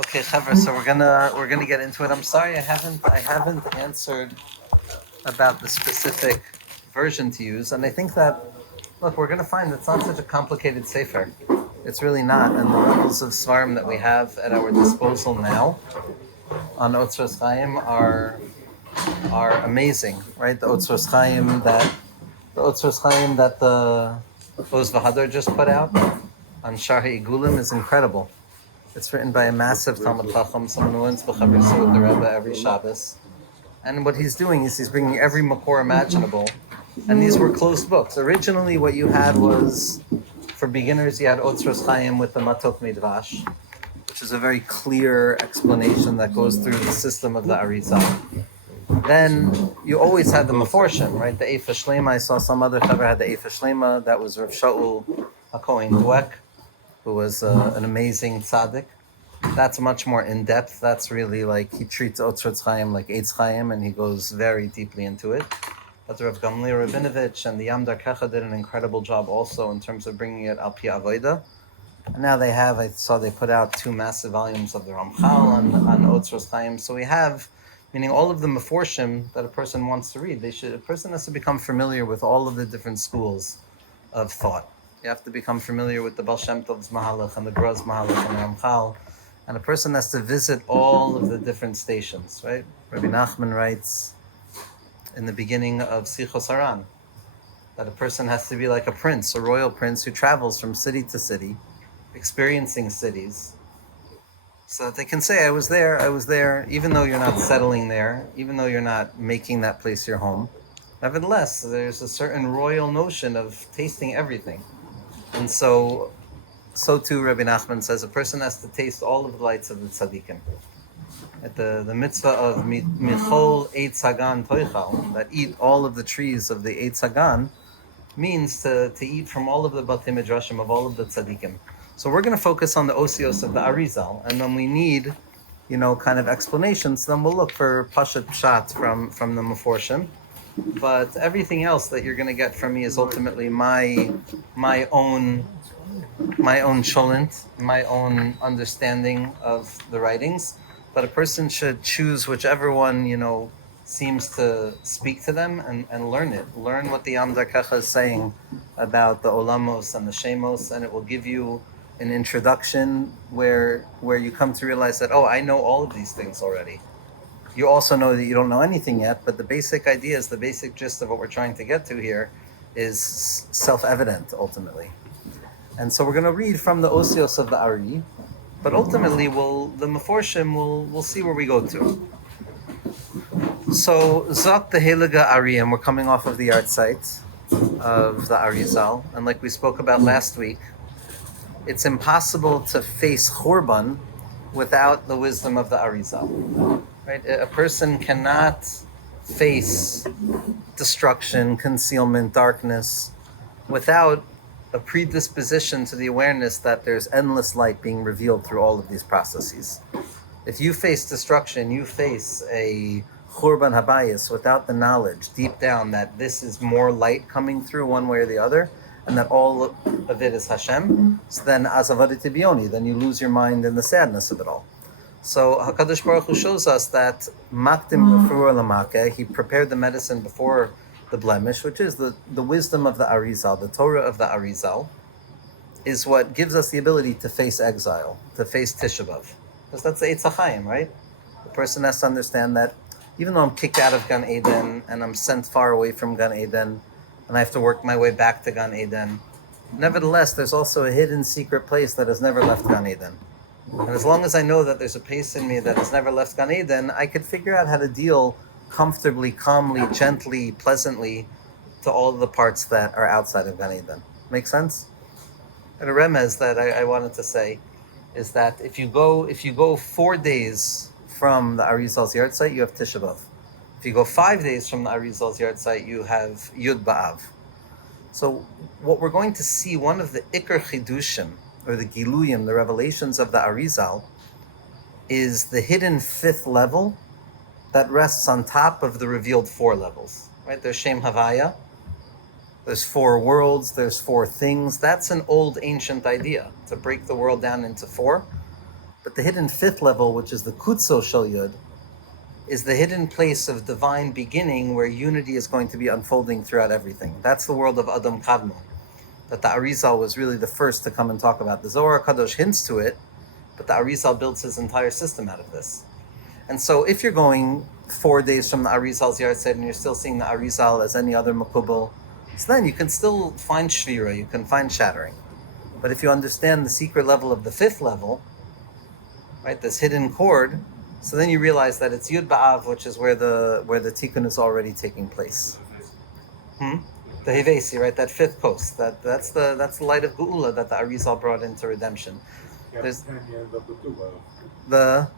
Okay, Chaver, so we're gonna get into it. I'm sorry I haven't answered about the specific version to use, and I think that we're gonna find it's not such a complicated sefer. It's really not, and the levels of svarim that we have at our disposal now on Otzros Chaim are amazing, right? The Otzros Chaim that the Oz V'Hadar just put out on Shar HaIgulim is incredible. It's written by a massive Talmud Chacham, someone who learns b'chavrisa with the Rebbe every Shabbos. And what he's doing is he's bringing every makor imaginable. And these were closed books. Originally, what you had was, for beginners, you had Otzros Chaim with the Matok Midvash, which is a very clear explanation that goes through the system of the Arizal. Then you always had the Meforshim, right? The Eifa Shlema. I saw some other chaver had the Eifa Shlema. That was Rav Shaul HaKohen Dweck, who was an amazing tzaddik. That's much more in-depth. That's really like, he treats Otzros Chaim like Eitz Chaim, and he goes very deeply into it. But Rav Gamliel Rabinovich and the Yam Darkecha did an incredible job also in terms of bringing it al pi avoda. And now they have, I saw they put out 2 massive volumes of the Ramchal on Otzros Chaim. So we have, meaning all of the Meforshim that a person wants to read, a person has to become familiar with all of the different schools of thought. You have to become familiar with the Baal Shem Tov's Mahalach and the Graz Mahalach and the Ramchal. And a person has to visit all of the different stations, right? Rabbi Nachman writes in the beginning of Sichos Haran that a person has to be like a prince, a royal prince who travels from city to city, experiencing cities, so that they can say, I was there, even though you're not settling there, even though you're not making that place your home. Nevertheless, there's a certain royal notion of tasting everything. And so too Rabbi Nachman says a person has to taste all of the lights of the tzaddikim. At the mitzvah of Michol Eitz Hagan Toichal, that eat all of the trees of the Eitz Hagan, means to eat from all of the Batei Midrashim of all of the tzaddikim. So we're going to focus on the osios of the Arizal, and when we need, kind of explanations, then we'll look for Pashat Pshat from the Meforshim. But everything else that you're going to get from me is ultimately my own cholent, my own understanding of the writings. But a person should choose whichever one, seems to speak to them and learn it. Learn what the Yam Darkecha is saying about the Olamos and the Shemos, and it will give you an introduction where you come to realize that, I know all of these things already. You also know that you don't know anything yet, but the basic ideas, the basic gist of what we're trying to get to here is self-evident, ultimately. And so we're going to read from the osios of the Ari, but ultimately the Meforshim, we'll see where we go to. So, Zot the Heliga Ariyim, we're coming off of the art site of the Arizal, and like we spoke about last week, it's impossible to face Churban without the wisdom of the Arizal. Right? A person cannot face destruction, concealment, darkness, without a predisposition to the awareness that there's endless light being revealed through all of these processes. If you face destruction, you face a Churban Habayis without the knowledge deep down that this is more light coming through one way or the other, and that all of it is Hashem, so then Azavadi Tibioni, then you lose your mind in the sadness of it all. So HaKadosh Baruch Hu shows us that Makdim B'furur L'makeh, he prepared the medicine before the blemish, which is the wisdom of the Arizal, the Torah of the Arizal, is what gives us the ability to face exile, to face Tisha B'Av. Because that's the Eitz HaChaim, right? The person has to understand that even though I'm kicked out of Gan Eden and I'm sent far away from Gan Eden and I have to work my way back to Gan Eden, nevertheless, there's also a hidden secret place that has never left Gan Eden. And as long as I know that there's a place in me that has never left Gan Eden, I could figure out how to deal comfortably, calmly, gently, pleasantly to all of the parts that are outside of Gan Eden. Make sense? And a remez that I wanted to say is that if you go 4 days from the Arizal's yard site, you have Tisha B'Av. If you go 5 days from the Arizal's yard site, you have Yud B'Av. So what we're going to see, one of the Iker Chidushim, or the Giluyim, the revelations of the Arizal, is the hidden 5th level that rests on top of the revealed 4 levels. Right? There's Shem Havaya, there's 4 worlds, there's 4 things. That's an old ancient idea, to break the world down into 4. But the hidden fifth level, which is the Kutso Shel Yud, is the hidden place of divine beginning where unity is going to be unfolding throughout everything. That's the world of Adam Kadmon, that the Arizal was really the first to come and talk about. The Zohar Kadosh hints to it, but the Arizal builds his entire system out of this. And so if you're going 4 days from the Arizal's yard site and you're still seeing the Arizal as any other Makubal, so then you can still find Shvira, you can find shattering. But if you understand the secret level of the fifth level, right, this hidden chord, so then you realize that it's Yud Ba'av, which is where the Tikun is already taking place. The Hevesi, right? That fifth coast. That's the light of Geula that the Arizal brought into redemption. There's 10, you end up with Tuba. The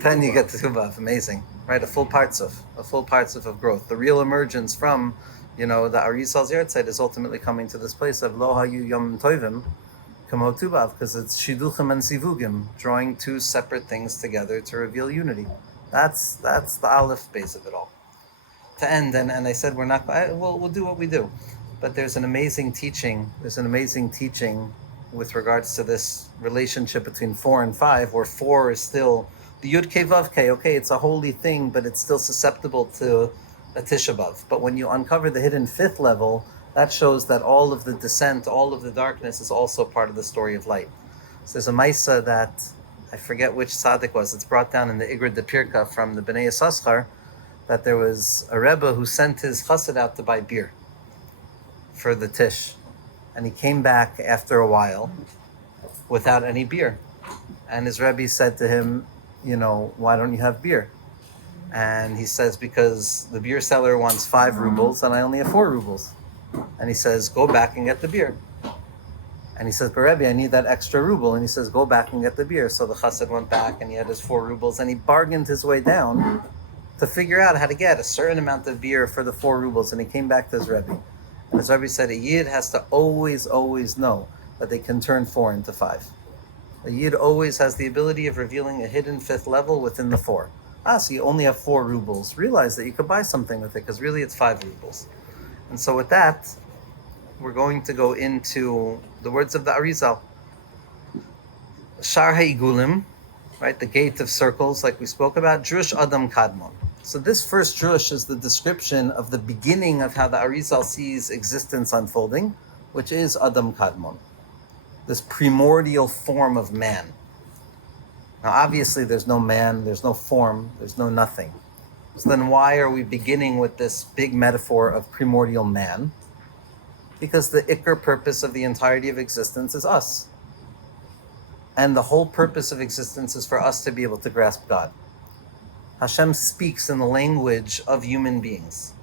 10, you get to Tubav. Amazing, right? A full Partzuf of growth. The real emergence from, the Arizal's yard site is ultimately coming to this place of Lo Hayu Yom Tovim, Kamo Tubav, because it's Shiduchim and Sivugim, drawing two separate things together to reveal unity. That's the Aleph base of it all. To end, and I said we'll do what we do, but there's an amazing teaching. With regards to this relationship between 4 and 5, where 4 is still the Yud Kei Vav Kei. Okay, it's a holy thing, but it's still susceptible to a Tisha B'Av. But when you uncover the hidden fifth level, that shows that all of the descent, all of the darkness is also part of the story of light. So there's a Maisa that, I forget which tzaddik was, it's brought down in the Igrid de Pirka from the Bnei Yissaschar, that there was a Rebbe who sent his chassid out to buy beer for the Tish. And he came back after a while without any beer. And his Rebbe said to him, why don't you have beer? And he says, because the beer seller wants 5 rubles and I only have 4 rubles. And he says, go back and get the beer. And he says, but Rebbe, I need that extra ruble. And he says, go back and get the beer. So the chassid went back and he had his 4 rubles and he bargained his way down to figure out how to get a certain amount of beer for the 4 rubles. And he came back to his Rebbe. And as Rebbe said, a Yid has to always know that they can turn 4 into 5. A Yid always has the ability of revealing a hidden fifth level within the 4. So you only have 4 rubles. Realize that you could buy something with it, because really it's 5 rubles. And so with that, we're going to go into the words of the Arizal. Shar ha'igulim, right, the gate of circles, like we spoke about, Drush Adam Kadmon. So this first drush is the description of the beginning of how the Arizal sees existence unfolding, which is Adam Kadmon, this primordial form of man. Now obviously there's no man, there's no form, there's no nothing. So then why are we beginning with this big metaphor of primordial man? Because the ikar purpose of the entirety of existence is us. And the whole purpose of existence is for us to be able to grasp God. Hashem speaks in the language of human beings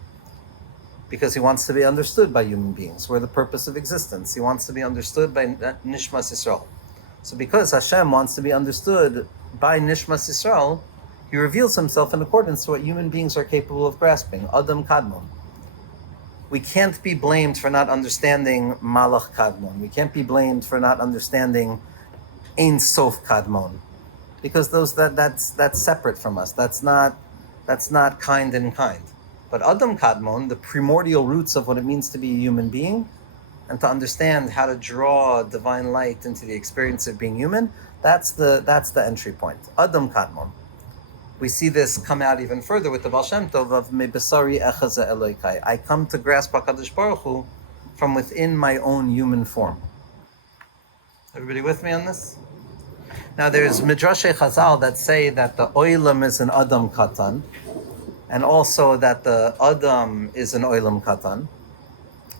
because he wants to be understood by human beings. We're the purpose of existence. He wants to be understood by Nishmas Yisrael. So because Hashem wants to be understood by Nishmas Yisrael, he reveals himself in accordance to what human beings are capable of grasping. Adam Kadmon. We can't be blamed for not understanding Malach Kadmon. We can't be blamed for not understanding Ein Sof Kadmon. Because that's separate from us. That's not kind and kind. But Adam Kadmon, the primordial roots of what it means to be a human being, and to understand how to draw divine light into the experience of being human, that's the entry point. Adam Kadmon. We see this come out even further with the Baal Shem Tov of Mebesari Echaza Elokai. I come to grasp HaKadosh Baruch Hu from within my own human form. Everybody with me on this? Now there's Midrashe Chazal that say that the Oilam is an Adam Katan, and also that the Adam is an Oilam Katan.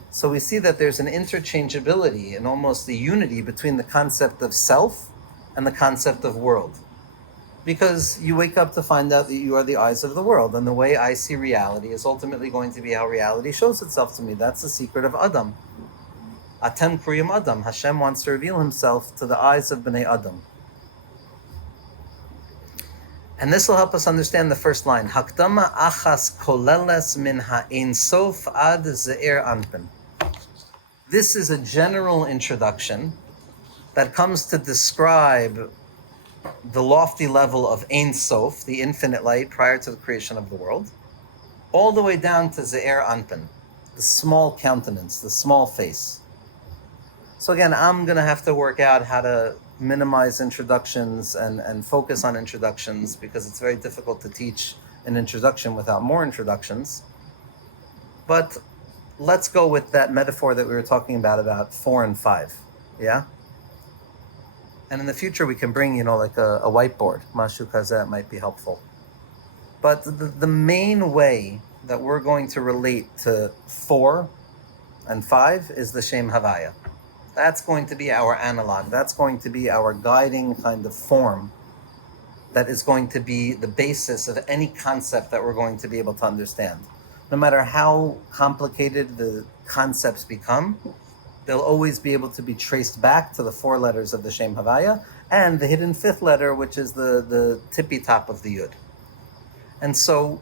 So we see that there's an interchangeability and almost a unity between the concept of self and the concept of world. Because you wake up to find out that you are the eyes of the world, and the way I see reality is ultimately going to be how reality shows itself to me. That's the secret of Adam. Atem Kuriyam Adam. Hashem wants to reveal himself to the eyes of Bnei Adam. And this will help us understand the first line. Hakdama achas koleles min ha'ein sof ad Zeir Anpin. This is a general introduction that comes to describe the lofty level of Ein Sof, the infinite light prior to the creation of the world, all the way down to Zeir Anpin, the small countenance, the small face. So again, I'm going to have to work out how to minimize introductions and focus on introductions because it's very difficult to teach an introduction without more introductions. But let's go with that metaphor that we were talking about 4 and 5. Yeah? And in the future we can bring, like a whiteboard. Mashu kazeh might be helpful. But the main way that we're going to relate to 4 and 5 is the Shem Havaya. That's going to be our analog. That's going to be our guiding kind of form that is going to be the basis of any concept that we're going to be able to understand. No matter how complicated the concepts become, they'll always be able to be traced back to the 4 letters of the Shem Havaya and the hidden 5th letter, which is the tippy top of the Yud. And so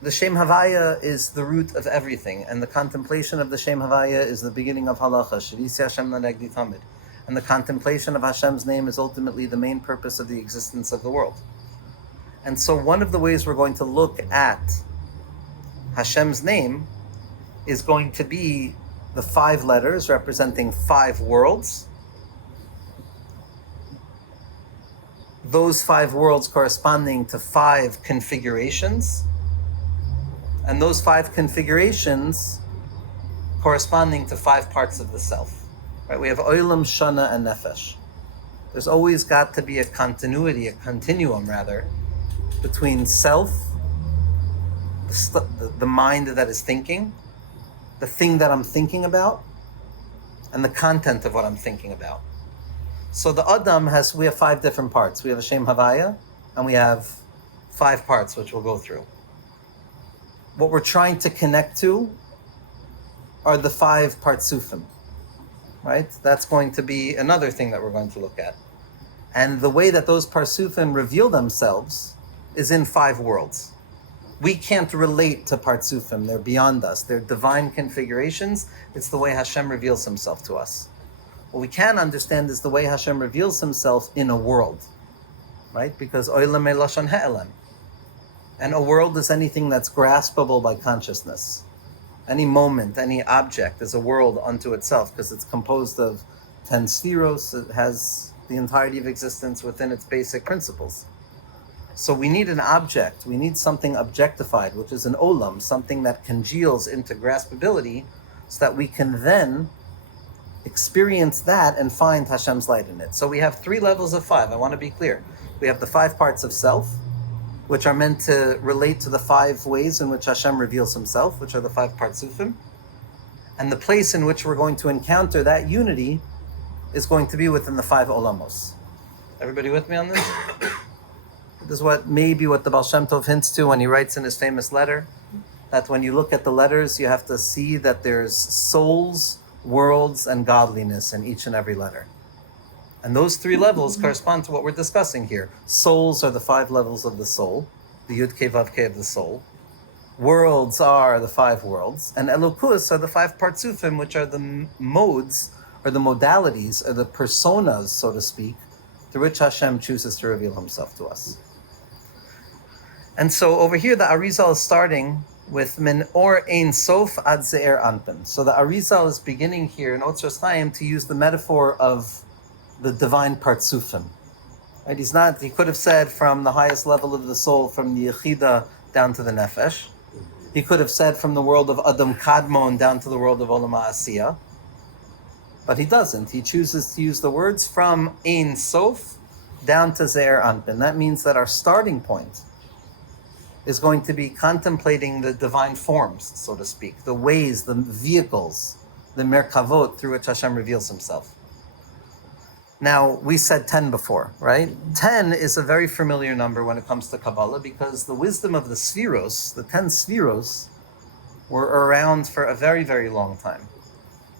the Shem Havaya is the root of everything, and the contemplation of the Shem Havaya is the beginning of halacha. Shirisi Hashem Lanegdi Tamid. And the contemplation of Hashem's name is ultimately the main purpose of the existence of the world. And so one of the ways we're going to look at Hashem's name is going to be the 5 letters representing 5 worlds. Those 5 worlds corresponding to 5 configurations. And those 5 configurations corresponding to 5 parts of the self. Right? We have Olam, Shana, and Nefesh. There's always got to be a continuity, a continuum rather, between self, the mind that is thinking, the thing that I'm thinking about, and the content of what I'm thinking about. So the Adam we have 5 different parts. We have a Shem Havaya, and we have 5 parts, which we'll go through. What we're trying to connect to are the 5 Partzufim, right? That's going to be another thing that we're going to look at. And the way that those Partzufim reveal themselves is in 5 worlds. We can't relate to Partzufim. They're beyond us. They're divine configurations. It's the way Hashem reveals himself to us. What we can understand is the way Hashem reveals himself in a world, right? Because Olam Lashon Ha'elam. And a world is anything that's graspable by consciousness. Any moment, any object is a world unto itself because it's composed of 10 Sefiros. It has the entirety of existence within its basic principles. So we need an object. We need something objectified, which is an olam, something that congeals into graspability so that we can then experience that and find Hashem's light in it. So we have 3 levels of 5. I want to be clear. We have the 5 parts of self, which are meant to relate to the 5 ways in which Hashem reveals himself, which are the 5 Partzufim. And the place in which we're going to encounter that unity is going to be within the 5 Olamos. Everybody with me on this? This is what the Baal Shem Tov hints to when he writes in his famous letter, that when you look at the letters, you have to see that there's souls, worlds, and godliness in each and every letter. And those 3 levels correspond to what we're discussing here. Souls are the 5 levels of the soul, the Yud Kei Vav Kei of the soul. Worlds are the 5 worlds. And Elokus are the 5 Partzufim, which are the modes, or the modalities, or the personas, so to speak, through which Hashem chooses to reveal himself to us. And so over here, the Arizal is starting with Min Or Ein Sof Ad Zeir Anpin. So the Arizal is beginning here in Otzros Chaim to use the metaphor of the divine Partzufim. Right? He could have said from the highest level of the soul, from the Yechida down to the Nefesh. He could have said from the world of Adam Kadmon down to the world of Olam Ha'asiyah. But he doesn't. He chooses to use the words from Ein Sof down to Zeir Anpin. That means that our starting point is going to be contemplating the divine forms, so to speak, the ways, the vehicles, the merkavot through which Hashem reveals himself. Now, we said 10 before, right? 10 is a very familiar number when it comes to Kabbalah because the wisdom of the Sefiros, the 10 Sefiros, were around for a very, very long time.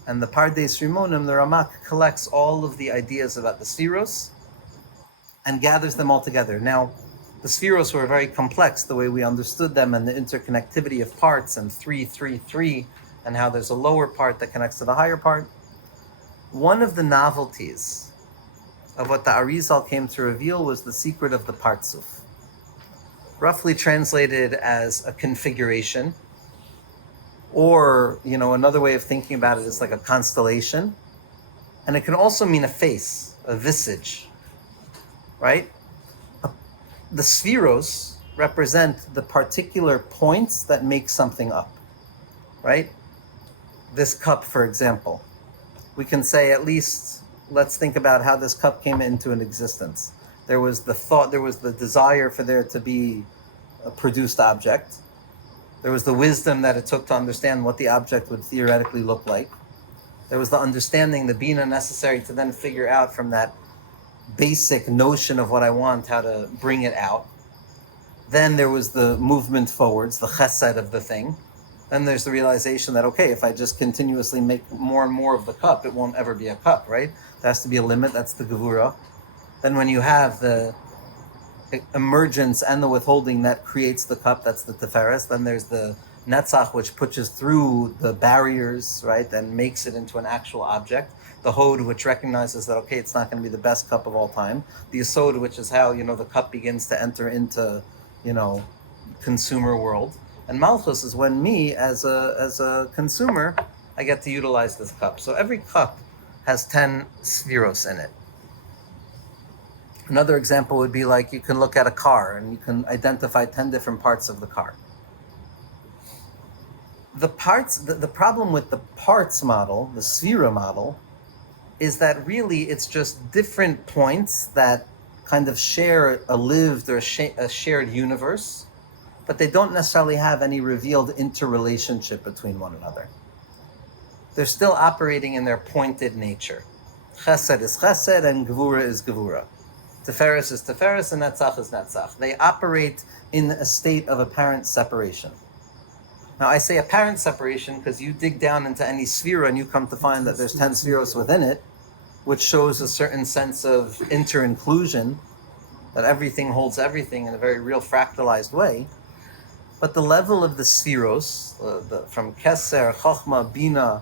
And the Pardes Rimonim, the Ramak, collects all of the ideas about the Sefiros and gathers them all together. Now, the Sefiros were very complex, the way we understood them and the interconnectivity of parts and 3, 3, 3, and how there's a lower part that connects to the higher part. One of the novelties of what the Arizal came to reveal was the secret of the Partzuf. Roughly translated as a configuration, or, another way of thinking about it is like a constellation. And it can also mean a face a visage, right? The Sefiros represent the particular points that make something up, right? This cup, for example, we can say at least, let's think about how this cup came into an existence. There was the thought, there was the desire for there to be a produced object. There was the wisdom that it took to understand what the object would theoretically look like. There was the understanding, the bina necessary to then figure out from that basic notion of what I want, how to bring it out. Then there was the movement forwards, the chesed of the thing. Then there's the realization that, okay, if I just continuously make more and more of the cup, it won't ever be a cup, right? There has to be a limit, that's the gevura. Then when you have the emergence and the withholding that creates the cup, that's the teferes. Then there's the netzach, which pushes through the barriers, right, and makes it into an actual object. The hod, which recognizes that, okay, it's not going to be the best cup of all time. The yesod, which is how, the cup begins to enter into, consumer world. And Malchus is when me, as a consumer, I get to utilize this cup. So every cup has 10 Sefiros in it. Another example would be like you can look at a car and you can identify 10 different parts of the car. The problem with the parts model, the Sefira model, is that really it's just different points that kind of share a lived or a shared universe, but they don't necessarily have any revealed interrelationship between one another. They're still operating in their pointed nature. Chesed is chesed and gevura is gevura. Teferes is teferes and netzach is netzach. They operate in a state of apparent separation. Now I say apparent separation because you dig down into any sefira and you come to find that there's 10 sefiros within it, which shows a certain sense of inter-inclusion, that everything holds everything in a very real fractalized way. But the level of the sefiros, from Keser, Chochmah, Bina,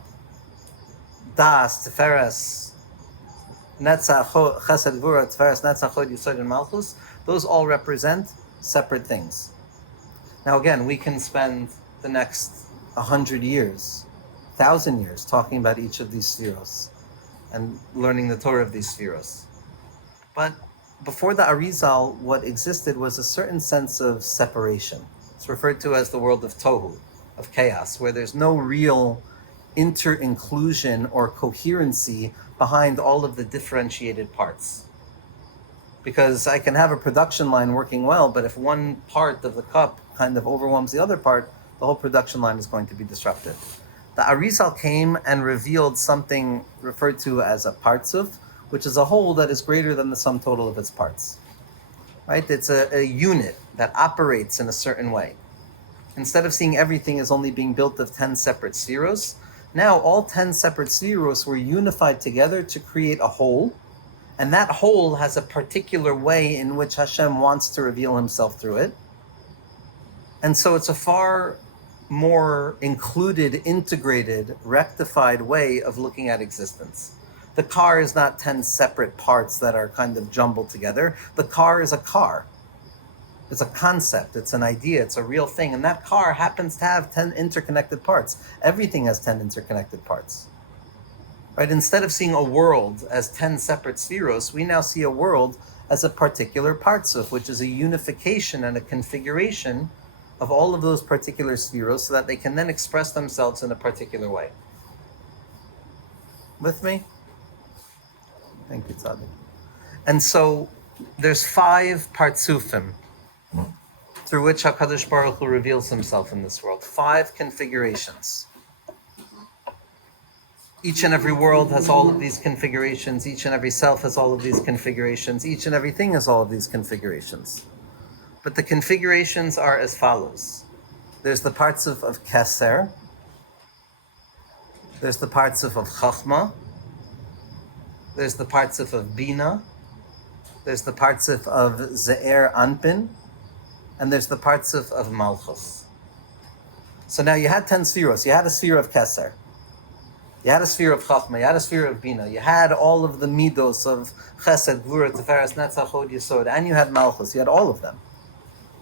Das, Teferes, Netzach, Chesed, Gvura, Teferes, Netzach, Hod, Yisod, and Malchus, those all represent separate things. Now again, we can spend the next 100 years, 1,000 years, talking about each of these sefiros and learning the Torah of these sefiros. But before the Arizal, what existed was a certain sense of separation. It's referred to as the world of Tohu, of chaos, where there's no real inter-inclusion or coherency behind all of the differentiated parts. Because I can have a production line working well, but if one part of the cup kind of overwhelms the other part, the whole production line is going to be disrupted. The Arizal came and revealed something referred to as a Partzuf, which is a whole that is greater than the sum total of its parts. Right? It's a unit that operates in a certain way. Instead of seeing everything as only being built of 10 separate sefiros, now all 10 separate sefiros were unified together to create a whole, and that whole has a particular way in which Hashem wants to reveal himself through it. And so it's a far more included, integrated, rectified way of looking at existence. The car is not 10 separate parts that are kind of jumbled together. The car is a car. It's a concept, it's an idea, it's a real thing. And that car happens to have 10 interconnected parts. Everything has 10 interconnected parts. Right? Instead of seeing a world as 10 separate sefiros, we now see a world as a particular partzuf, which is a unification and a configuration of all of those particular sefiros so that they can then express themselves in a particular way. With me? Thank you, Tzaddik. And so there's 5 Partzufim through which HaKadosh Baruch Hu reveals himself in this world. 5 configurations. Each and every world has all of these configurations. Each and every self has all of these configurations. Each and everything has all of these configurations. But the configurations are as follows. There's the parts of Keser. There's the parts of Chochmah. There's the parts of Bina. There's the parts of Zeir, Anpin. And there's the parts of Malchus. So now you had 10 sefiros. You had a sphere of Keser. You had a sphere of Chochmah. You had a sphere of Bina. You had all of the midos of Chesed, Gvura, Teferes, Netzach, Hod, Yisod. And you had Malchus. You had all of them.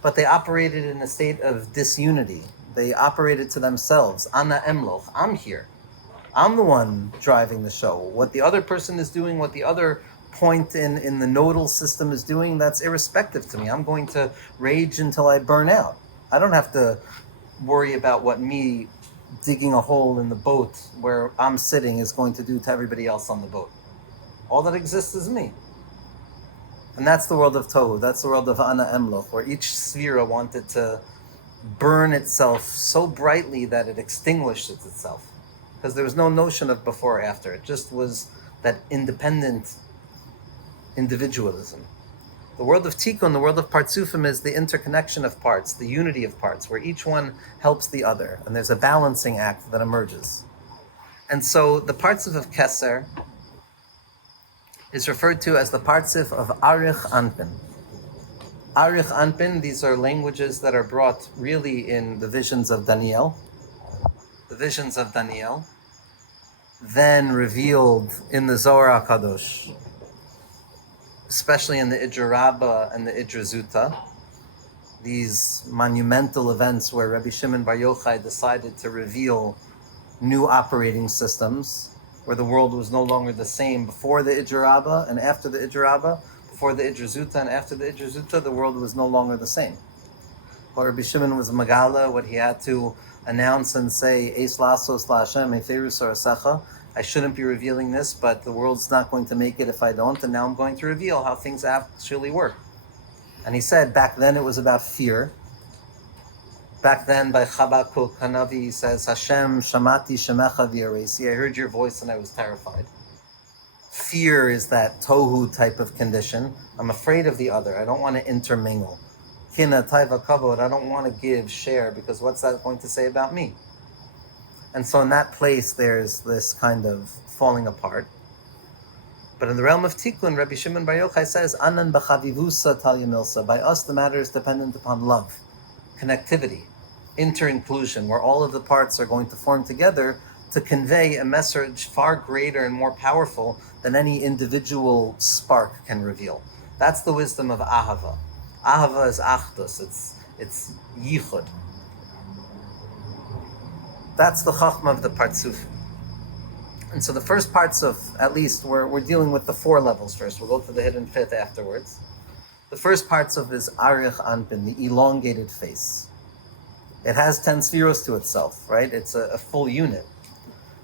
But they operated in a state of disunity. They operated to themselves. Ana emloch. I'm here. I'm the one driving the show. What the other person is doing, what the other point in the nodal system is doing, that's irrespective to me. I'm going to rage until I burn out. I don't have to worry about what me digging a hole in the boat where I'm sitting is going to do to everybody else on the boat. All that exists is me. And that's the world of Tohu. That's the world of Ana Emloch, where each Sefira wanted to burn itself so brightly that it extinguished itself. Because there was no notion of before or after. It just was that independent individualism. The world of Tikun, the world of Partzufim, is the interconnection of parts, the unity of parts, where each one helps the other, and there's a balancing act that emerges. And so the Partzuf of Keser is referred to as the Partzuf of Arich Anpin. Arich Anpin, these are languages that are brought really in the visions of Daniel. The visions of Daniel, then revealed in the Zohar HaKadosh, especially in the Idra Rabbah and the Idra Zuta, these monumental events where Rabbi Shimon Bar Yochai decided to reveal new operating systems, where the world was no longer the same before the Idra Rabbah and after the Idra Rabbah, before the Idra Zuta and after the Idra Zuta, the world was no longer the same. What Rabbi Shimon was Megala, what he had to announce and say, Eis lasos la Hashem, Sefiros or Asecha, I shouldn't be revealing this, but the world's not going to make it if I don't, and now I'm going to reveal how things actually work. And he said, back then it was about fear. Back then, by Chabakuk Hanavi, he says, Hashem, Shamati Shemecha v'Yaresi, I heard your voice and I was terrified. Fear is that Tohu type of condition. I'm afraid of the other. I don't want to intermingle. Kina, Taiva, Kavod, I don't want to give, share, because what's that going to say about me? And so in that place, there's this kind of falling apart. But in the realm of Tikun, Rabbi Shimon Bar Yochai says, Anan b'chavivusa tal yamilsa. By us, the matter is dependent upon love, connectivity, inter-inclusion, where all of the parts are going to form together to convey a message far greater and more powerful than any individual spark can reveal. That's the wisdom of Ahava. Ahava is Achdus, it's Yichud. That's the Chochmah of the Partzufim. And so the first parts of, at least, we're dealing with the four levels first. We'll go to the hidden fifth afterwards. The first parts of is Arich Anpin, the elongated face. It has 10 Sefiros to itself, right? It's a full unit.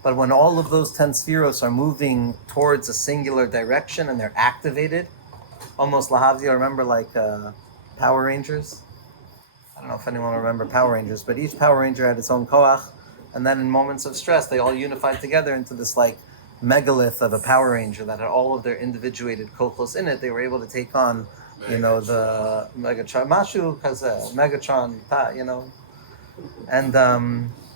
But when all of those 10 Sefiros are moving towards a singular direction and they're activated, almost Lahavdil, remember like Power Rangers? I don't know if anyone will remember Power Rangers, but each Power Ranger had its own koach. And then in moments of stress, they all unified together into this like megalith of a Power Ranger that had all of their individuated kochos in it. They were able to take on, the Megatron, Mashu Kaze, Megatron, and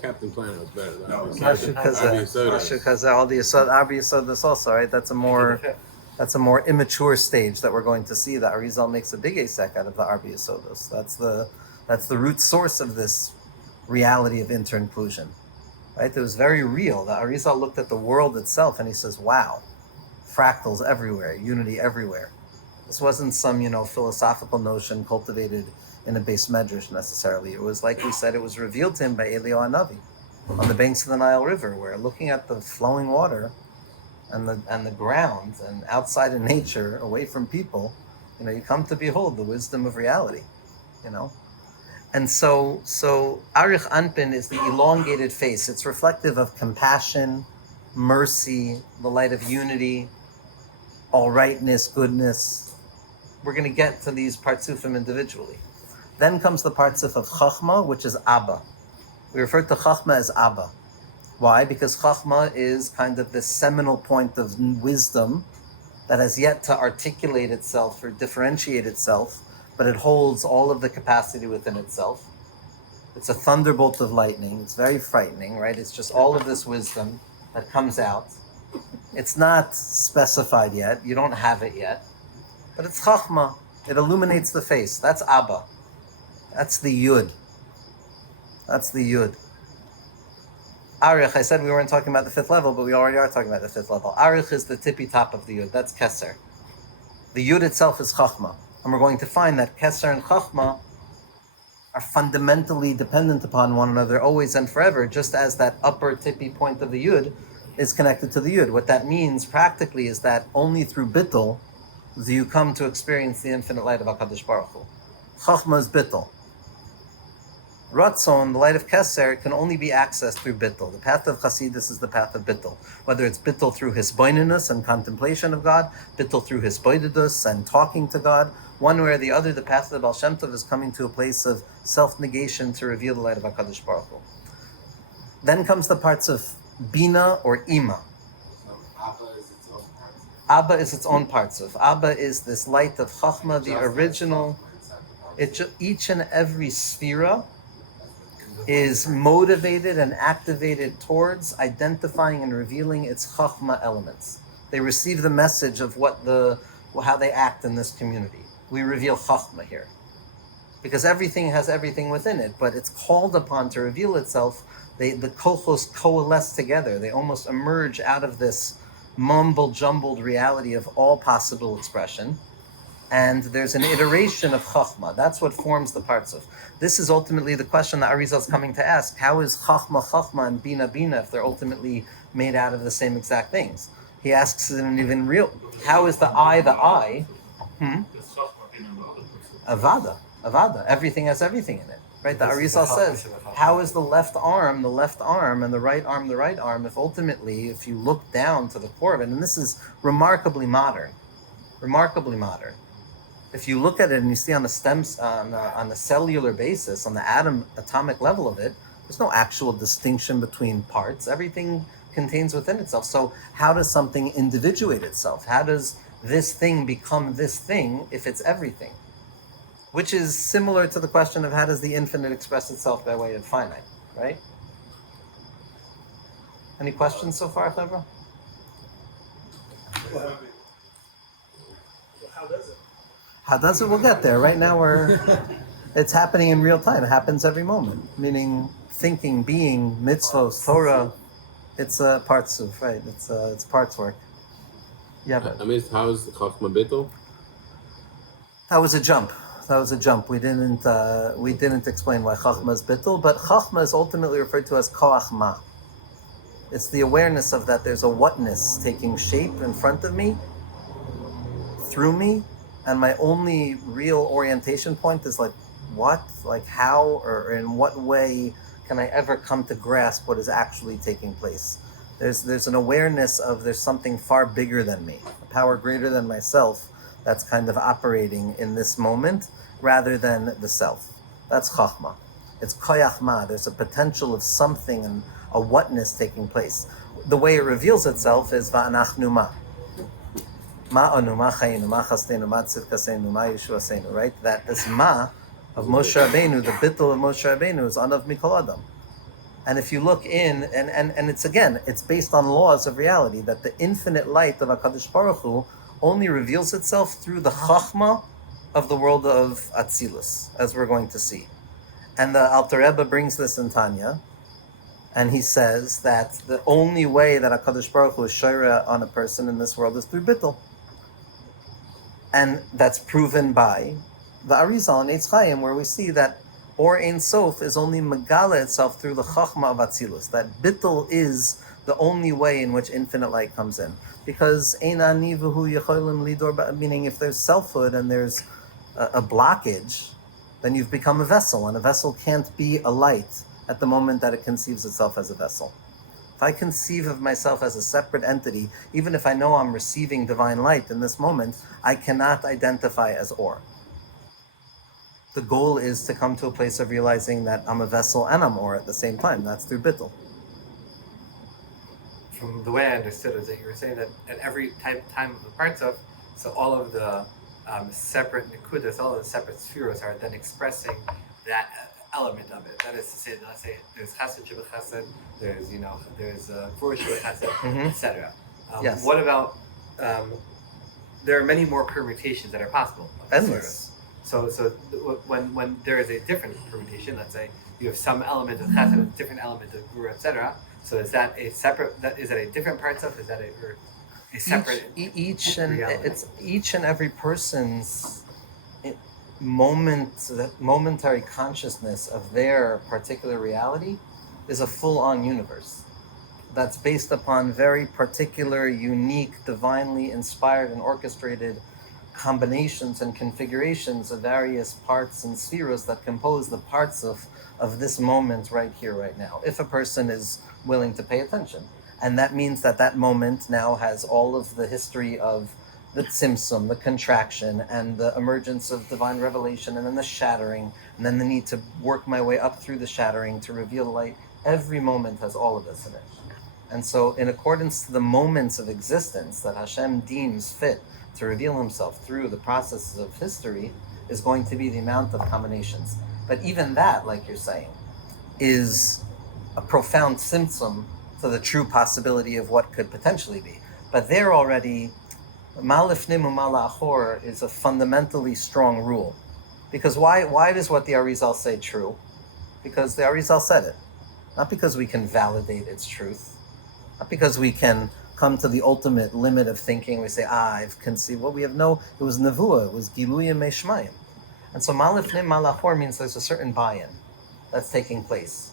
Captain Planet was better than Mashu Kaze, all the Abba Yisod also, right? That's a more immature stage that we're going to see. That Arizal makes a big asek out of the Abba Yisodos. That's the root source of this reality of inter-inclusion. Right? It was very real. The Arizal looked at the world itself and he says, wow, fractals everywhere, unity everywhere. This wasn't some, philosophical notion cultivated in a base medrash necessarily. It was, like we said, it was revealed to him by Eliyahu Hanavi on the banks of the Nile River, where looking at the flowing water and the ground and outside in nature, away from people, you come to behold the wisdom of reality, And so Arich Anpin is the elongated face. It's reflective of compassion, mercy, the light of unity, all rightness, goodness. We're going to get to these Partzufim individually. Then comes the Partzuf of Chochmah, which is Abba. We refer to Chochmah as Abba. Why? Because Chochmah is kind of the seminal point of wisdom that has yet to articulate itself or differentiate itself, but it holds all of the capacity within itself. It's a thunderbolt of lightning. It's very frightening, right? It's just all of this wisdom that comes out. It's not specified yet. You don't have it yet. But it's Chochmah. It illuminates the face. That's Abba. That's the Yud. That's the Yud. Arich, I said we weren't talking about the fifth level, but we already are talking about the fifth level. Arich is the tippy top of the Yud. That's Keser. The Yud itself is Chochmah. And we're going to find that Keser and Chochmah are fundamentally dependent upon one another always and forever, just as that upper tippy point of the Yud is connected to the Yud. What that means practically is that only through Bitul do you come to experience the infinite light of HaKadosh Baruch Hu. Chochmah Is Bitul. Ratzon, the light of Keser, can only be accessed through Bitul. The path of Chasidus is the path of Bitul. Whether it's Bitul through Hisboinenus and contemplation of God, Bitul through Hisboidedus and talking to God, one way or the other, the path of the Baal Shem Tov is coming to a place of self-negation to reveal the light of HaKadosh Baruch Hu. Then comes the parts of Bina or Ima. Abba is its own parts of. Abba is this light of Chochmah, the original. Each and every sphera is motivated and activated towards identifying and revealing its Chochmah elements. They receive the message of how they act in this community. We reveal Chochmah here. Because everything has everything within it, but it's called upon to reveal itself. The kochos coalesce together. They almost emerge out of this mumble-jumbled reality of all possible expression. And there's an iteration of Chochmah. That's what forms the parts of. This is ultimately the question that Arizal is coming to ask. How is Chochmah and Bina if they're ultimately made out of the same exact things? He asks it in even real. How is the I? Avada. Everything has everything in it. Right? The Arizal says, how is the left arm, and the right arm, if ultimately, if you look down to the core of it, and this is remarkably modern. If you look at it and you see on the cellular basis, on the atomic level of it, there's no actual distinction between parts. Everything contains within itself. So how does something individuate itself? How does this thing become this thing if it's everything? Which is similar to the question of how does the infinite express itself by way of finite, right? Any questions so far, Clever? How does it? We'll get there. Right now it's happening in real time. It happens every moment. Meaning thinking, being, mitzvos, Torah. It's partzuf, right? It's parts work. Yeah, but I mean, how is the Chochmah Bitul? That was a jump. We didn't explain why Chochmah is Bitul, but Chochmah is ultimately referred to as Koach Ma. It's the awareness of that there's a whatness taking shape in front of me, through me, and my only real orientation point is like, what? Like how or in what way can I ever come to grasp what is actually taking place? There's an awareness of there's something far bigger than me, a power greater than myself that's kind of operating in this moment rather than the self. That's Chochmah. It's Koyach Ma. There's a potential of something and a whatness taking place. The way it reveals itself is Va'anachnu Ma. Ma'anu, Ma Chayinu, Ma Chastenu, Ma Tzidkasenu, Ma Yeshuasenu, right? That this Ma of Moshe Rabbeinu, the Bitul of Moshe Rabbeinu is Anav Mikol Adam. And if you look in, and it's based on laws of reality, that the infinite light of HaKadosh Baruch Hu only reveals itself through the Chochmah of the world of Atzilus, as we're going to see. And the Alter Rebbe brings this in Tanya, and he says that the only way that HaKadosh Baruch Hu is Shoira on a person in this world is through Bitul. And that's proven by the Arizal and Eitz Chaim, where we see that Or Ein Sof is only Megala itself through the Chochmah of Atzilus. That Bitul is the only way in which infinite light comes in. Because Ein Ani V'hu Yecholim Lidor, meaning if there's selfhood and there's a blockage, then you've become a vessel, and a vessel can't be a light at the moment that it conceives itself as a vessel. If I conceive of myself as a separate entity, even if I know I'm receiving divine light in this moment, I cannot identify as Or. The goal is to come to a place of realizing that I'm a vessel and I'm Or at the same time. That's through Bitul. From the way I understood it, is that you were saying that at every time of the parts of, so all of the separate nekudas, all of the separate spheros are then expressing that element of it. That is to say, let's say there's chesed sheba chesed, there's Furush sheba chesed, etc. Yes. What about there are many more permutations that are possible. Endless. So when there is a different permutation, let's say you have some element of chesed, a different element of guru, etc. So is that a separate? Is that a different parts of? Is that a separate? Each and every person's momentary consciousness of their particular reality is a full-on universe. that's based upon very particular, unique, divinely inspired and orchestrated combinations and configurations of various parts and spheres that compose the parts of this moment right here, right now, if a person is willing to pay attention. And that means that that moment now has all of the history of the Tzimtzum, the contraction, and the emergence of divine revelation, and then the shattering, and then the need to work my way up through the shattering to reveal the light. Every moment has all of this in it. And so, in accordance to the moments of existence that Hashem deems fit to reveal himself through the processes of history, is going to be the amount of combinations. But even that, like you're saying, is a profound tzimtzum to the true possibility of what could potentially be. But there already, mal lifnim u'mal la'achor is a fundamentally strong rule. Because why does what the Arizal say true? Because the Arizal said it. Not because we can validate its truth. Not because we can come to the ultimate limit of thinking. We say, I've conceived. Well, we have no, it was nevuah, it was giluyim meishmayim. And so mal lifnim mal la'achor means there's a certain buy-in that's taking place.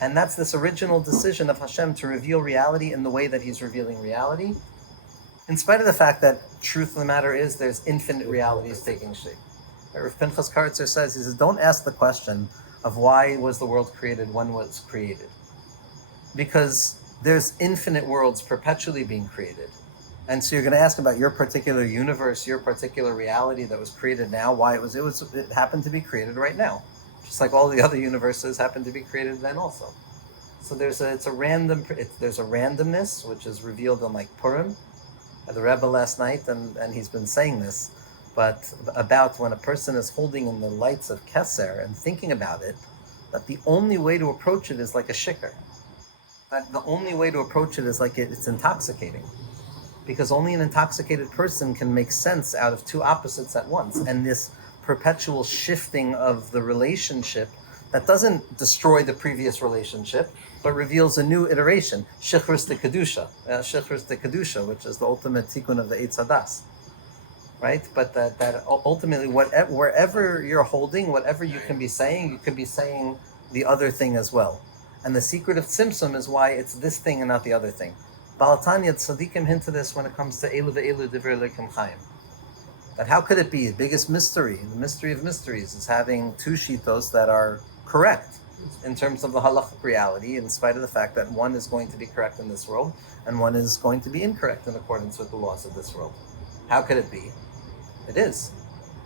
And that's this original decision of Hashem to reveal reality in the way that he's revealing reality, in spite of the fact that truth of the matter is there's infinite realities taking shape. Rav Pinchas Kartzer says, he says, don't ask the question of why was the world created when was created. Because there's infinite worlds perpetually being created. And so you're going to ask about your particular universe, your particular reality that was created now, why it happened to be created right now. Just like all the other universes happened to be created then also. So there's a randomness, which is revealed in like Purim, the Rebbe last night, and he's been saying this, but about when a person is holding in the lights of Keser and thinking about it, that the only way to approach it is like a shikar. That the only way to approach it is like it's intoxicating. Because only an intoxicated person can make sense out of two opposites at once. And this perpetual shifting of the relationship that doesn't destroy the previous relationship, but reveals a new iteration, Shechris de Kedusha, which is the ultimate Tikun of the Eitz Hadas, right? But that ultimately, wherever you're holding, whatever you can be saying, you could be saying the other thing as well. And the secret of Tzimtzum is why it's this thing and not the other thing. Baal Tanya Tzadikim hint to this when it comes to Elu ve'elu divrei Elokim Chaim. That how could it be? The biggest mystery, the mystery of mysteries, is having two shitos that are correct in terms of the halachic reality, in spite of the fact that one is going to be correct in this world and one is going to be incorrect in accordance with the laws of this world. How could it be? It is.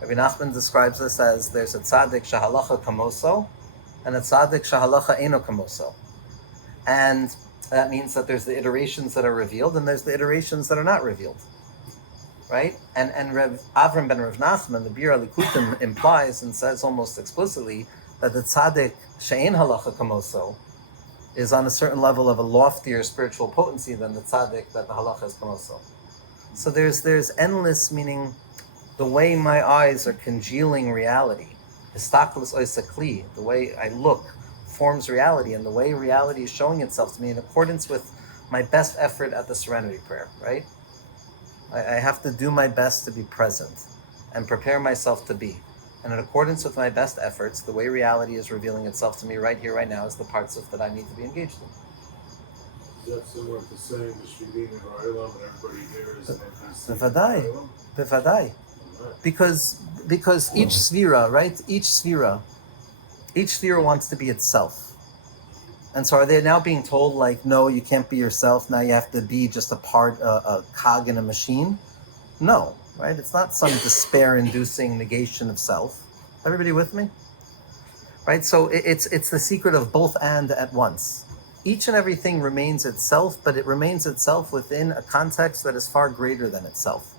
Rabbi Nachman describes this as there's a tzaddik shahalacha kamoso and a tzaddik shahalacha eno kamoso. And that means that there's the iterations that are revealed and there's the iterations that are not revealed. Right? And Rev Avram ben Rav Nachman, the Bir Alikutim, implies and says almost explicitly that the tzaddik she'en halacha kamoso is on a certain level of a loftier spiritual potency than the tzaddik that the halacha is kamoso. So there's endless, meaning the way my eyes are congealing reality, histaklis oisakli, the way I look forms reality, and the way reality is showing itself to me in accordance with my best effort at the Serenity Prayer, right? I have to do my best to be present and prepare myself to be. And in accordance with my best efforts, the way reality is revealing itself to me right here, right now, is the parts of that I need to be engaged in. Is that similar to saying the Shvidim and Arizal and everybody here is an NPC? Bevadai. Because each sphera, right? Each sphera wants to be itself. And so are they now being told, like, no, you can't be yourself, now you have to be just a cog in a machine? No, right? It's not some despair-inducing negation of self. Everybody with me? Right? So it's the secret of both and at once. Each and everything remains itself, but it remains itself within a context that is far greater than itself.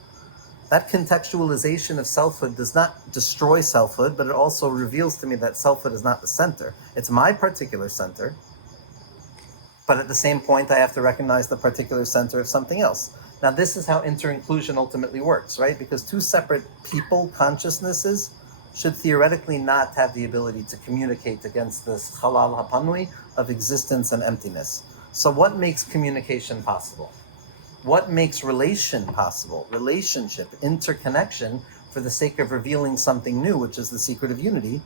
That contextualization of selfhood does not destroy selfhood, but it also reveals to me that selfhood is not the center. It's my particular center, but at the same point, I have to recognize the particular center of something else. Now, this is how inter-inclusion ultimately works, right? Because two separate people, consciousnesses, should theoretically not have the ability to communicate against this halal hapanui of existence and emptiness. So what makes communication possible? What makes relation possible? Relationship, interconnection, for the sake of revealing something new, which is the secret of unity.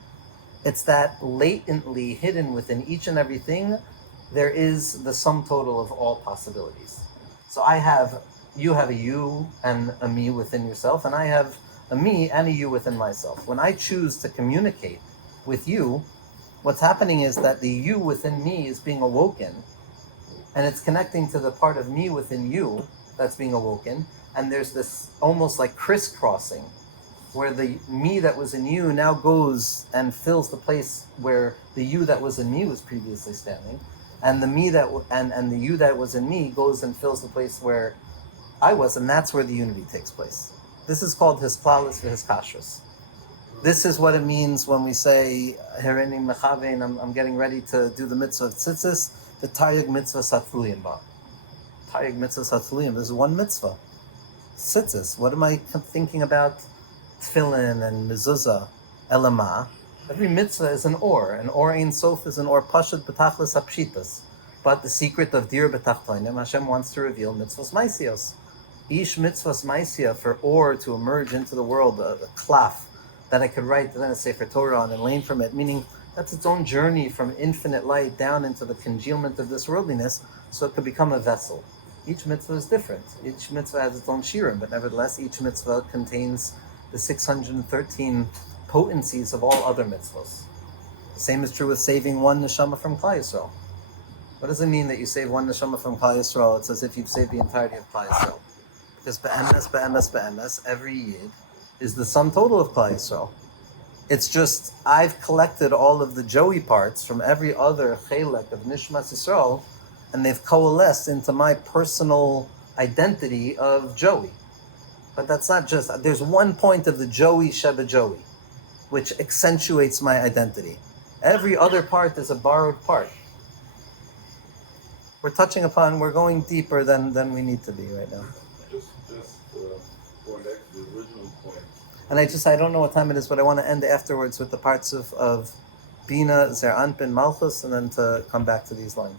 It's that latently hidden within each and everything there is the sum total of all possibilities. So you have a you and a me within yourself, and I have a me and a you within myself. When I choose to communicate with you, what's happening is that the you within me is being awoken, and it's connecting to the part of me within you that's being awoken, and there's this almost like crisscrossing, where the me that was in you now goes and fills the place where the you that was in me was previously standing, and the me that and the you that was in me goes and fills the place where I was, and that's where the unity takes place. This is called his klalis for his kashrus. This is what it means when we say Herenim Mechavein. I'm getting ready to do the mitzvah of tzitzis, the taryag mitzvah satfuliyim ba. Taryag mitzvah satfuliyim. There's one mitzvah. Tzitzis. What am I thinking about? Tefillin and mezuzah, elama. Every mitzvah is an or. An or ein sof is an or pashut betachlis apshitas. But the secret of dir betachtoinim, Hashem wants to reveal mitzvahs maisios. Ish mitzvahs maisia, for or to emerge into the world, a klaf that I could write then a sefer Torah on and learn from it. Meaning that's its own journey from infinite light down into the congealment of this worldliness, so it could become a vessel. Each mitzvah is different. Each mitzvah has its own shirim, but nevertheless, each mitzvah contains the 613 potencies of all other mitzvahs. The same is true with saving one neshama from Klal Yisrael. What does it mean that you save one neshama from Klal Yisrael? It's as if you've saved the entirety of Klal Yisrael. Because be'emes, every yid is the sum total of Klal Yisrael. It's just, I've collected all of the Joey parts from every other chelek of Nishmas Yisrael, and they've coalesced into my personal identity of Joey. But that's not just, there's one point of the Joey Sheba Joey, which accentuates my identity. Every other part is a borrowed part. We're going deeper than we need to be right now. Just going back to the original point. And I don't know what time it is, but I want to end afterwards with the parts of Bina, Zeir, Anpin, Malchus, and then to come back to these lines.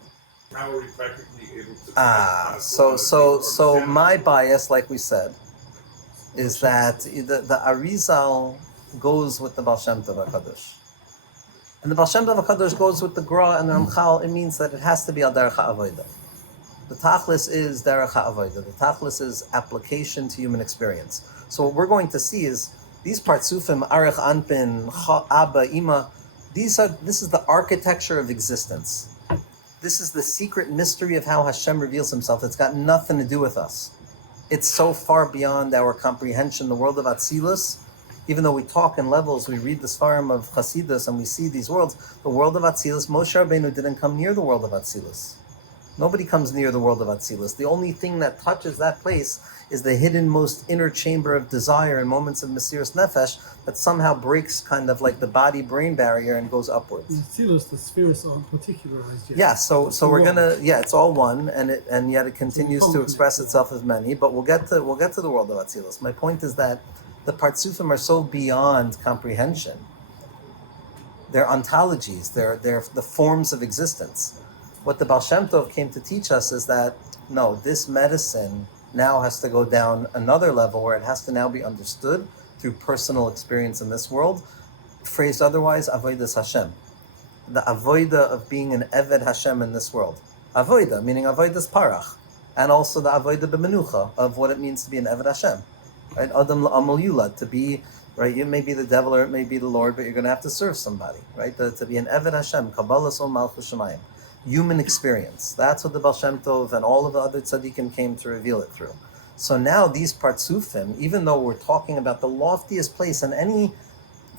How are we practically able to... So my bias, like we said, is that the Arizal goes with the Baal Shem Tov HaKadosh. And the Baal Shem Tov HaKadosh goes with the Gra and the Ramchal. It means that it has to be al derech ha'avoda. The Tachlis is derech ha'avoda. The Tachlis is application to human experience. So what we're going to see is these Partzufim, Arich, Anpin, Abba, Ima, this is the architecture of existence. This is the secret mystery of how Hashem reveals himself. It's got nothing to do with us. It's so far beyond our comprehension. The world of Atzilus, even though we talk in levels, we read the Sfarim of Chasidus and we see these worlds, the world of Atzilus, Moshe Rabbeinu didn't come near the world of Atzilus. Nobody comes near the world of Atzilus. The only thing that touches that place is the hidden most inner chamber of desire in moments of Mesiras Nefesh that somehow breaks kind of like the body-brain barrier and goes upwards. Atzilus, the Sefiros are particularized. Yeah, so we're gonna it's all one, and yet it continues to express itself as many. But we'll get to the world of Atzilus. My point is that the Partzufim are so beyond comprehension. They're ontologies. They're the forms of existence. What the Baal Shem Tov came to teach us is that no, this medicine now has to go down another level where it has to now be understood through personal experience in this world. Phrased otherwise, avodas Hashem. The avoida of being an eved Hashem in this world. Avoida, meaning avodas parach. And also the avoida b'menucha, of what it means to be an eved Hashem. Right? Adam la'amal yulad, to be, right, you may be the devil or it may be the Lord, but you're going to have to serve somebody, right? To be an eved Hashem, Kabbalah sol Malchus Shemayim. Human experience. That's what the Baal Shem Tov and all of the other tzaddikim came to reveal it through. So now these Partzufim, even though we're talking about the loftiest place, and any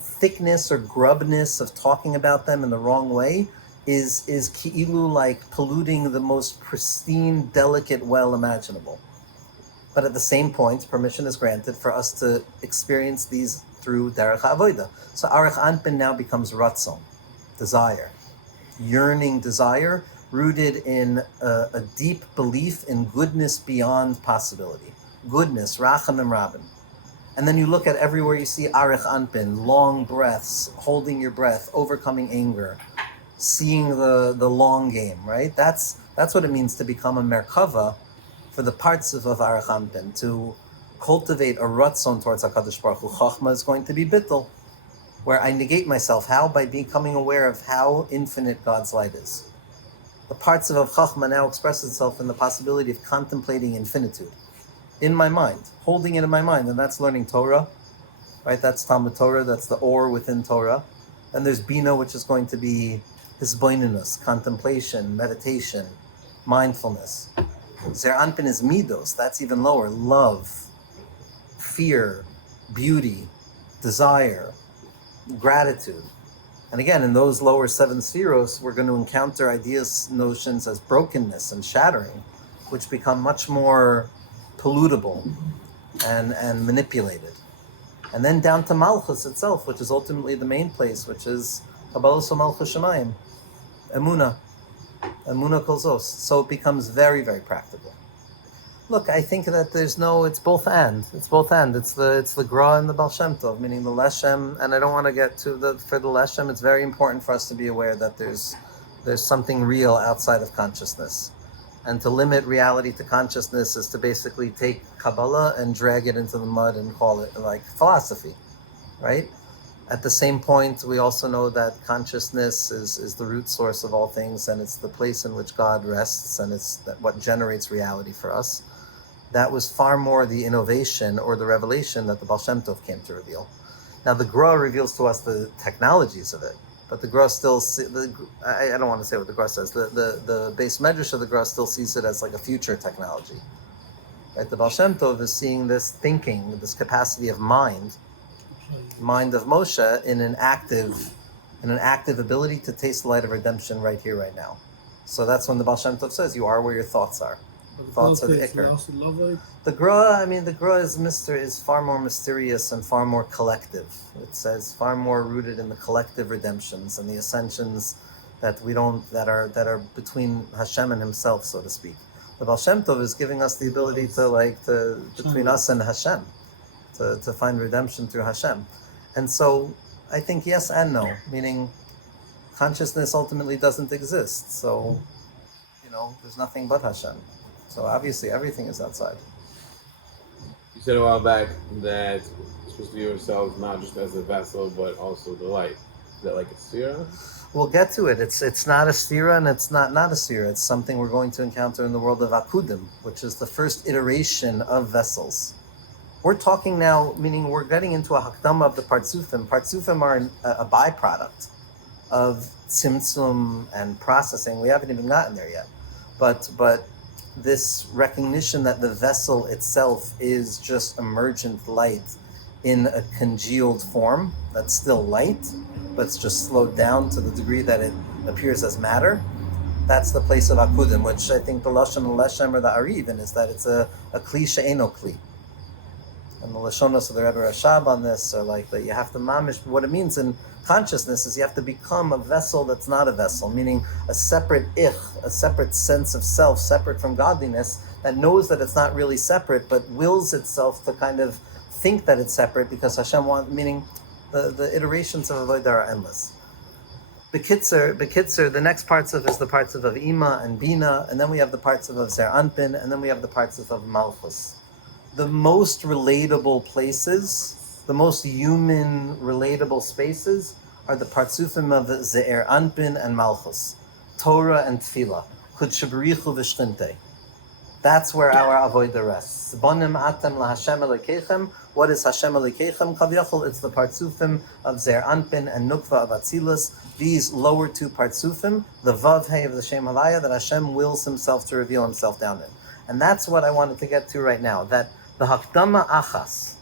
thickness or grubness of talking about them in the wrong way is ki'ilu, like polluting the most pristine, delicate well imaginable. But at the same point, permission is granted for us to experience these through derech ha'avoda. So Arich Anpin now becomes ratzon, desire. Yearning desire rooted in a deep belief in goodness beyond possibility. Goodness, rachamim rabin. And then you look at everywhere you see Arich Anpin, long breaths, holding your breath, overcoming anger, seeing the long game, right? That's what it means to become a merkava for the parts of Arich Anpin, to cultivate a ratzon towards HaKadosh Baruch Hu. Chochmah is going to be Bitul, where I negate myself. How? By becoming aware of how infinite God's light is. The parts of Chochmah now express itself in the possibility of contemplating infinitude in my mind, holding it in my mind, and that's learning Torah, right? That's Talmud Torah, that's the or within Torah. And there's Bina, which is going to be hisboinenus, contemplation, meditation, mindfulness. Zeir Anpin is midos, that's even lower, love, fear, beauty, desire, gratitude. And again, in those lower 7 Sefiros, we're going to encounter ideas, notions as brokenness and shattering, which become much more pollutable and manipulated. And then down to Malchus itself, which is ultimately the main place, which is Kabbalah so Malchus Shemayim, Emunah Kozos. So it becomes very, very practical. Look, I think that it's both and. It's the Gra and the Baal Shem Tov, meaning the Leshem, and I don't want to get to for the Leshem, it's very important for us to be aware that there's something real outside of consciousness. And to limit reality to consciousness is to basically take Kabbalah and drag it into the mud and call it like philosophy, right? At the same point, we also know that consciousness is the root source of all things, and it's the place in which God rests, and it's what generates reality for us. That was far more the innovation or the revelation that the Baal Shem Tov came to reveal. Now, the Gra reveals to us the technologies of it, but the Gra still, I don't want to say what the Gra says, the base medrash of the Gra still sees it as like a future technology. Right? The Baal Shem Tov is seeing this thinking, this capacity of mind of Moshe in an active ability to taste the light of redemption right here, right now. So that's when the Baal Shem Tov says, you are where your thoughts are. Thoughts are the Iker. The Gra is far more mysterious and far more collective. It says far more rooted in the collective redemptions and the ascensions that are between Hashem and Himself, so to speak. The Baal Shem Tov is giving us the ability to between us and Hashem, to find redemption through Hashem. And so I think yes and no, meaning consciousness ultimately doesn't exist. So, there's nothing but Hashem. So obviously everything is outside. You said a while back that you're supposed to view yourself not just as a vessel, but also the light. Is that like a sphera? We'll get to it. It's not a sphera and it's not a sphera. It's something we're going to encounter in the world of Akudim, which is the first iteration of vessels. We're talking now, meaning we're getting into a hakdama of the Partzufim. Partzufim are a byproduct of Tzimtzum and processing. We haven't even gotten there yet. But this recognition that the vessel itself is just emergent light in a congealed form that's still light, but it's just slowed down to the degree that it appears as matter. That's the place of Akudim, which I think the Lashon and Leshem or the Arivin is that it's a Kli she'eno Kli. And the Lashonos of the Rebbe Rashab on this are like that you have to mamish. What it means in consciousness is you have to become a vessel that's not a vessel, meaning a separate ich, a separate sense of self, separate from godliness, that knows that it's not really separate, but wills itself to kind of think that it's separate because Hashem wants, meaning the iterations of Avodah are endless. Bekitzer, the next parts of is the parts of Ima and Bina, and then we have the parts of Zeir Anpin, and then we have the parts of Malchus. The most relatable places, the most human relatable spaces are the Partzufim of Zeir Anpin and Malchus, Torah and Tefillah, Kudshabarichu v'Shchinte. That's where our avodah rests. Bonim atem laHashem Elokeichem. What is Hashem Elokeichem? Kaviyachol, it's the Partzufim of Zeir Anpin and Nukva of Atzilus. These lower two Partzufim, the Vav Hey of the Shem Havaya, that Hashem wills Himself to reveal Himself down in. And that's what I wanted to get to right now. That the Hakdama Achas,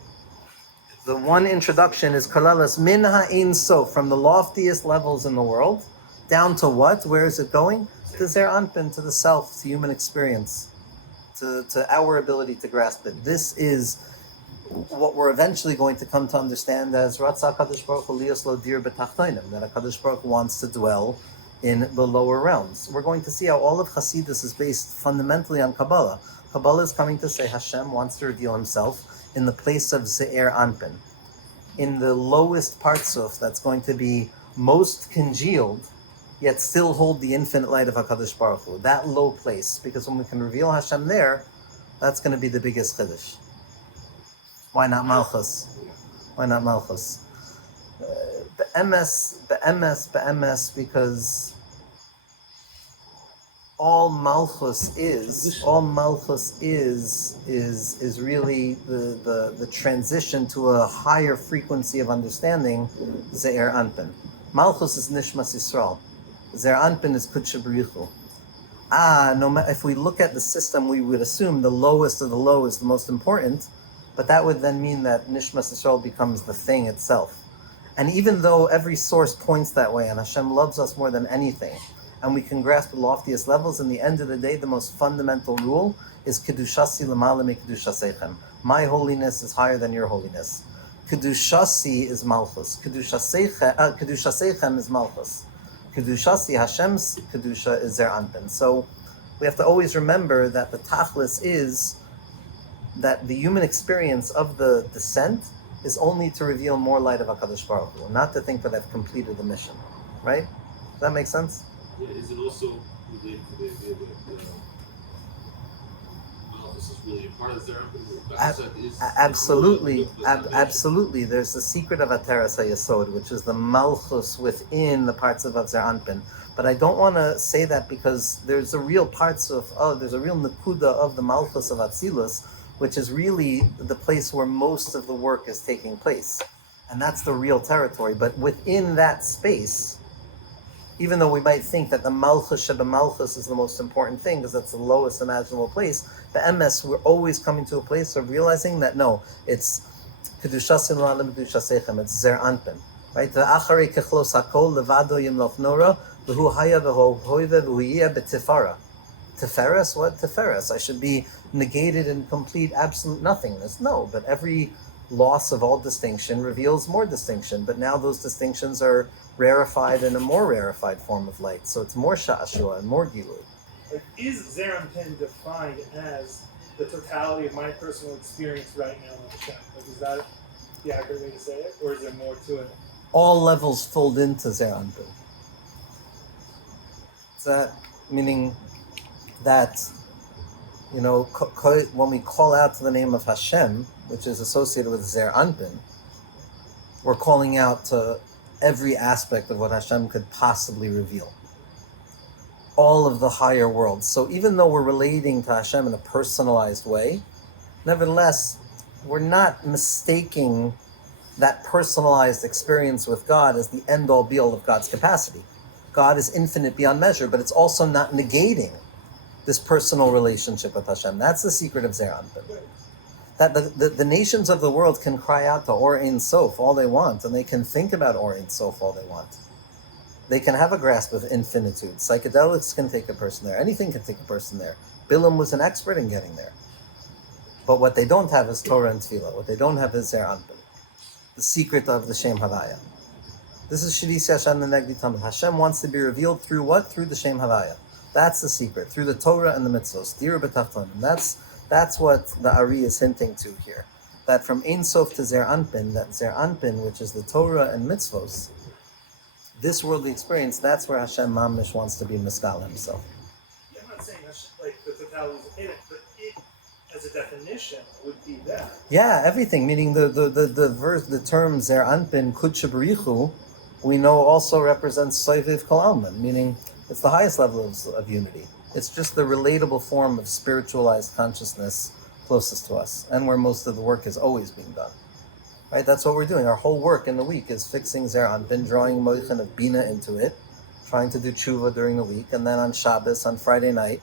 the one introduction is Kalalas Min Ha'in Sof, from the loftiest levels in the world, down to what? Where is it going? To Zeir Anpin, to the self, to human experience, to our ability to grasp it. This is what we're eventually going to come to understand as Ratzah HaKadosh Baruch Hu Lios Lo Dir B'Tachtonim, that HaKadosh Baruch Hu wants to dwell in the lower realms. We're going to see how all of Hasidus is based fundamentally on Kabbalah. Kabbalah is coming to say Hashem wants to reveal Himself in the place of Zeir Anpin, in the lowest partzuf that's going to be most congealed, yet still hold the infinite light of HaKadosh Baruch Hu. That low place, because when we can reveal Hashem there, that's going to be the biggest chiddush. Why not Malchus? Why not Malchus? Be'emes, because all Malchus is really the transition to a higher frequency of understanding, Zeir Anpin. Malchus is Nishmas Yisrael. Zeir Anpin is Kudsha B'richu. If we look at the system, we would assume the lowest of the low is the most important, but that would then mean that Nishmas Yisrael becomes the thing itself. And even though every source points that way, and Hashem loves us more than anything, and we can grasp the loftiest levels, in the end of the day, the most fundamental rule is Kedushasi l'mala mi Kedushasechem. My holiness is higher than your holiness. Kedushasi is Malchus. Kedushasechem is Malchus. Kedushasi, Hashem's Kedusha, is Zeir Anpin. So we have to always remember that the tachlis is that the human experience of the descent is only to reveal more light of HaKadosh Baruch Hu, not to think that I've completed the mission. Right? Does that make sense? Yeah, is it also related to the idea that Malchus is really a part of Zeir Anpin? Absolutely. There's the secret of Ateres HaYesod, which is the Malchus within the parts of Zeir Anpin. But I don't want to say that because there's a real there's a real Nakuda of the Malchus of Atzilus, which is really the place where most of the work is taking place. And that's the real territory. But within that space, even though we might think that the Malchus Sheba Malchus is the most important thing because that's the lowest imaginable place, the MS, we're always coming to a place of realizing that no, it's Kedushasin La'alim Kedushasechem, it's Zeir Anpin, right? The Acharei Kechlos Hakol Levado Yimloch Nora V'hu Haya V'hu Hoive V'hu Yiyah B'Tifara. Tiferes? What Tiferes? I should be negated in complete absolute nothingness. No, but every loss of all distinction reveals more distinction, but now those distinctions are rarefied in a more rarefied form of light, so it's more sha'ashua and more gilui. Like, is Zeir Anpin defined as the totality of my personal experience right now with Hashem? Like, is that the accurate way to say it, or is there more to it? All levels fold into Zeir Anpin. Is that meaning that, when we call out to the name of Hashem, which is associated with Zeir Anpin, we're calling out to every aspect of what Hashem could possibly reveal. All of the higher worlds. So even though we're relating to Hashem in a personalized way, nevertheless, we're not mistaking that personalized experience with God as the end-all be-all of God's capacity. God is infinite beyond measure, but it's also not negating this personal relationship with Hashem. That's the secret of Zeir Anpin. That the nations of the world can cry out to Or Ein Sof all they want, and they can think about Or Ein Sof all they want. They can have a grasp of infinitude. Psychedelics can take a person there. Anything can take a person there. Bilam was an expert in getting there. But what they don't have is Torah and Tefillah. What they don't have is Zeir Anpin, the secret of the Shem Havaya. This is Shadisi Hashem the Negdi Tamid. Hashem wants to be revealed through what? Through the Shem Havaya. That's the secret. Through the Torah and the Mitzvos. Dira B'Tachton. And that's what the Ari is hinting to here. That from Ein Sof to Zeir Anpin, that Zeir Anpin, which is the Torah and Mitzvos, this worldly experience, that's where Hashem Mamish wants to be Miskal himself. Yeah, I'm not saying that's like the totality is in it, but it, as a definition, would be that. Yeah, everything, meaning the term Zeir Anpin, Kudsha B'richu, we know also represents Soiviv Kol Alman, meaning it's the highest level of unity. It's just the relatable form of spiritualized consciousness closest to us, and where most of the work is always being done. Right? That's what we're doing. Our whole work in the week is fixing Zeir Anpin, drawing moichin of Bina into it, trying to do tshuva during the week, and then on Shabbos, on Friday night,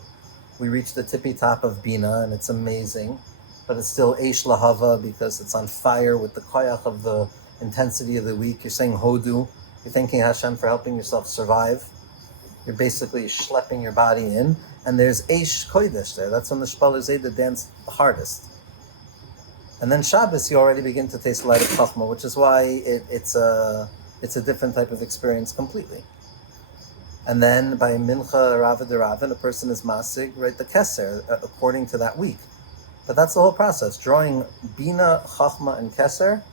we reach the tippy top of Bina, and it's amazing, but it's still Eish Lahava because it's on fire with the koyach of the intensity of the week. You're saying Hodu, you're thanking Hashem for helping yourself survive. You're basically schlepping your body in, and there's Eish Kodesh there. That's when the Shpaler Zayda dance the hardest. And then Shabbos, you already begin to taste the light of Chochmah, which is why it's a different type of experience completely. And then by Mincha Rava Deravan, a person is Masig, right, the Keser, according to that week. But that's the whole process. Drawing Bina, Chochmah, and Keser